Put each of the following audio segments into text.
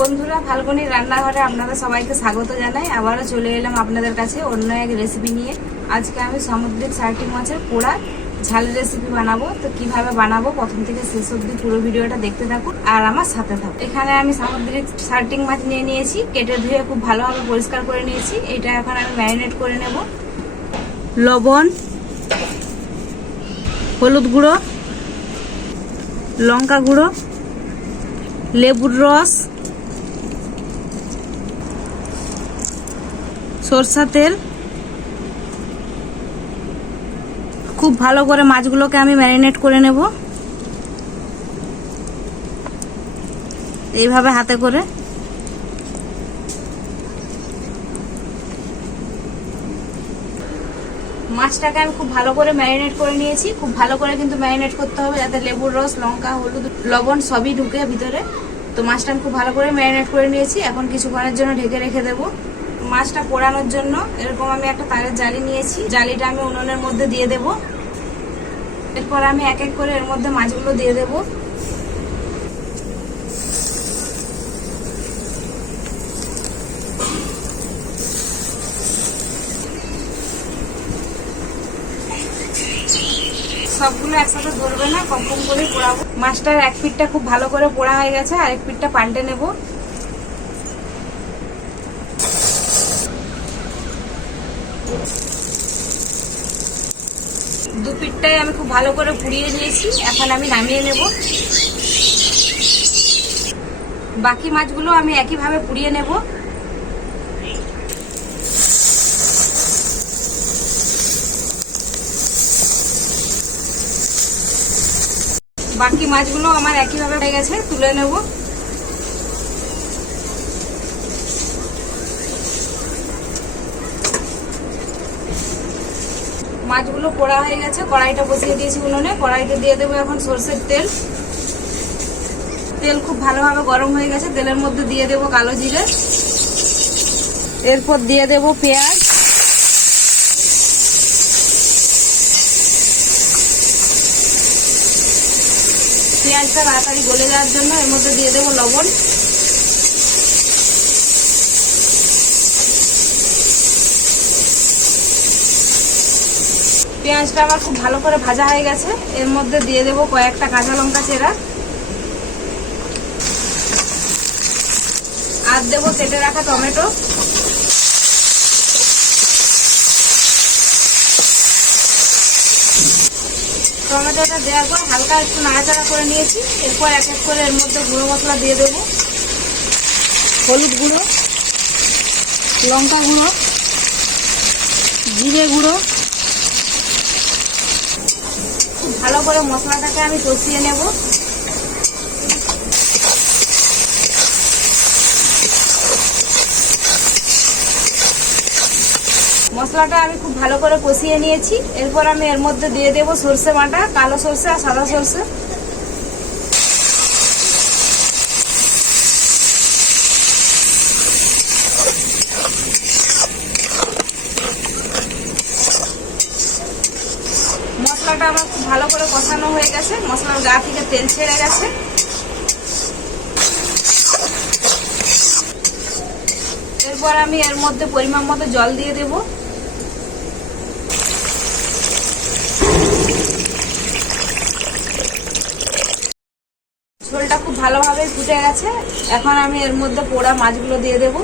বন্ধুরা, ফাল্গুনির রান্নাঘরে আপনাদের সবাইকে স্বাগত জানাই। আবারও চলে এলাম আপনাদের কাছে অন্য এক রেসিপি নিয়ে। আজকে আমি সামুদ্রিক সার্টিং মাছের পোড়া ঝাল রেসিপি বানাবো। তো কীভাবে বানাবো? প্রথম থেকে শেষ অবধি পুরো ভিডিওটা দেখতে থাকুন আর আমার সাথে থাকুন। এখানে আমি সামুদ্রিক সার্টিং মাছ নিয়ে নিয়েছি। কেটে ধুয়ে খুব ভালোভাবে পরিষ্কার করে নিয়েছি। এটা এখন আমি ম্যারিনেট করে নেব। লবণ, হলুদ গুঁড়ো, লঙ্কা গুঁড়ো, লেবুর রস সরষা তেল। খুব ভালো করে মাছগুলোকে আমি ম্যারিনেট করে নেব। এইভাবে হাতে করে। মাছটাকে আমি খুব ভালো করে ম্যারিনেট করে নিয়েছি। খুব ভালো করে কিন্তু ম্যারিনেট করতে হবে যাতে লেবুর রস, লঙ্কা, হলুদ, লবণ সবই ঢুকে ভিতরে। তো মাছটা আমি খুব ভালো করে ম্যারিনেট করে নিয়েছি। এখন কিছুক্ষণের জন্য ঢেকে রেখে দেবো। মাছটা পোড়ানোর জন্য এরকম আমি একটা তারের জালি নিয়েছি। জালিটা আমি উনুনের মধ্যে দিয়ে দেব। এরপর আমি এক এক করে এর মধ্যে মাছগুলো দিয়ে দেব। সবগুলো একসাথে ধরবে না কম কম করে পোড়াবো। মাছটার এক পিঠটা খুব ভালো করে পোড়া হয়ে গেছে, আর এক পিঠটা পাল্টে নেব। দু পিঠটাই আমি খুব ভালো করে পুড়িয়ে নিয়েছি। এখন আমি নামিয়ে নেব। বাকি মাছগুলো আমি একইভাবে পুড়িয়ে নেব। বাকি মাছগুলো আমার একইভাবে হয়ে গেছে, তুলে নেব। মাছগুলো পোড়া হয়ে গেছে, কড়াইটা বসিয়ে দিয়েছি উনুনে। কড়াইতে দিয়ে দেবো এখন সর্ষের তেল। তেল খুব ভালোভাবে গরম হয়ে গেছে, তেলের মধ্যে দিয়ে দেবো কালো জিরে। এরপর দিয়ে দেবো পেঁয়াজ। পেঁয়াজটা তাড়াতাড়ি গলে যাওয়ার জন্য এর মধ্যে দিয়ে দেবো লবণ। পেঁয়াজটা আমার খুব ভালো করে ভাজা হয়ে গেছে। এর মধ্যে দিয়ে দেবো কয়েকটা কাঁচা লঙ্কা চেরা। আর দেবো কেটে রাখা টমেটো। টমেটোটা দেওয়ার পর হালকা একটু নাড়াচাড়া করে নিয়েছি। এরপর এক এক করে এর মধ্যে গুঁড়ো মশলা দিয়ে দেবো। হলুদ গুঁড়ো, লঙ্কা গুঁড়ো, জিরে গুঁড়ো খুব ভালো করে মশলাটাকে আমি কষিয়ে নেব। মশলাটা আমি খুব ভালো করে কষিয়ে নিয়েছি। এরপর আমি এর মধ্যে দিয়ে দেবো সর্ষে বাটা, কালো সর্ষে আর সাদা সর্ষে। মশলাটা আমার ভালো করে কষানো হয়ে গেছে। মশলার গা থেকে তেল ছেড়ে গেছে। এরপর আমি এর মধ্যে পরিমাণ মতো জল দিয়ে দেব। ঝোলটা খুব ভালোভাবে ফুটে গেছে। এখন আমি এর মধ্যে পোড়া মাছগুলো দিয়ে দেবো।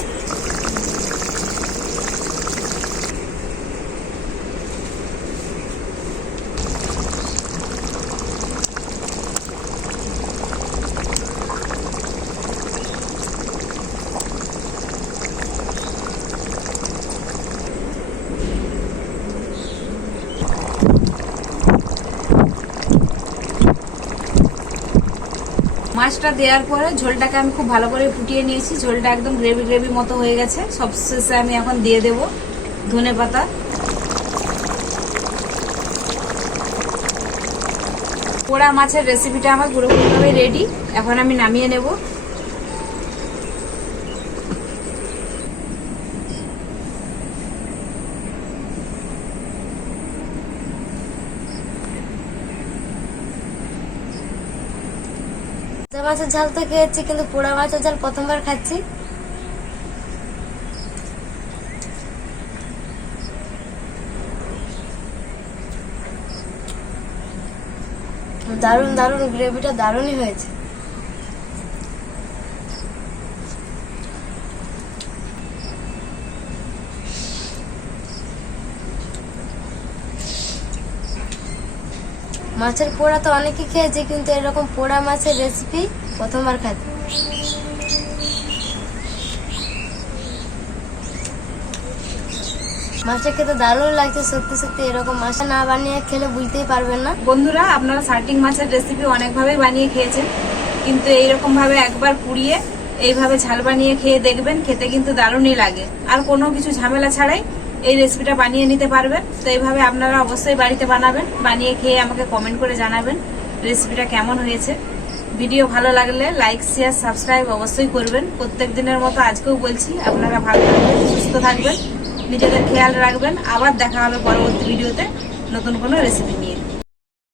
মাছটা দেওয়ার পরে ঝোলটাকে আমি খুব ভালো করে ফুটিয়ে নিয়েছি। ঝোলটা একদম গ্রেভি গ্রেভি মতো হয়ে গেছে। সবশেষে আমি এখন দিয়ে দেব ধনে পাতা। পোড়া মাছের রেসিপিটা আমার পুরোপুরিভাবে রেডি এখন আমি নামিয়ে নেব। মাছের ঝাল তো খেয়েছি, কিন্তু পোড়া মাছের ঝাল প্রথমবার খাচ্ছি। দারুণ দারুণ গ্রেভিটা দারুণই হয়েছে। মাছের পোড়া তো অনেকেই খেয়েছে, কিন্তু এরকম পোড়া মাছের রেসিপি প্রথমবার খাচ্ছি মাছটা খেতে দারুণ লাগছে, সত্যি সত্যি এরকম মাছটা না বানিয়ে খেলে বুঝতেই পারবেন না। বন্ধুরা, আপনারা সার্টিং মাছের রেসিপি অনেকভাবেই বানিয়ে খেয়েছেন, কিন্তু এইরকম ভাবে একবার পুড়িয়ে এইভাবে ঝাল বানিয়ে খেয়ে দেখবেন, খেতে কিন্তু দারুণই লাগে। আর কোনো কিছু ঝামেলা ছাড়াই এই রেসিপিটা বানিয়ে নিতে পারবেন তো এইভাবে আপনারা অবশ্যই বাড়িতে বানাবেন। বানিয়ে খেয়ে আমাকে কমেন্ট করে জানাবেন রেসিপিটা কেমন হয়েছে। ভিডিও ভালো লাগলে লাইক শেয়ার সাবস্ক্রাইব অবশ্যই করবেন। প্রত্যেক দিনের মতো আজকেও বলছি, আপনারা ভালো থাকবেন, সুস্থ থাকবেন। নিজেদের খেয়াল রাখবেন। আবার দেখা হবে পরবর্তী ভিডিওতে নতুন কোনো রেসিপি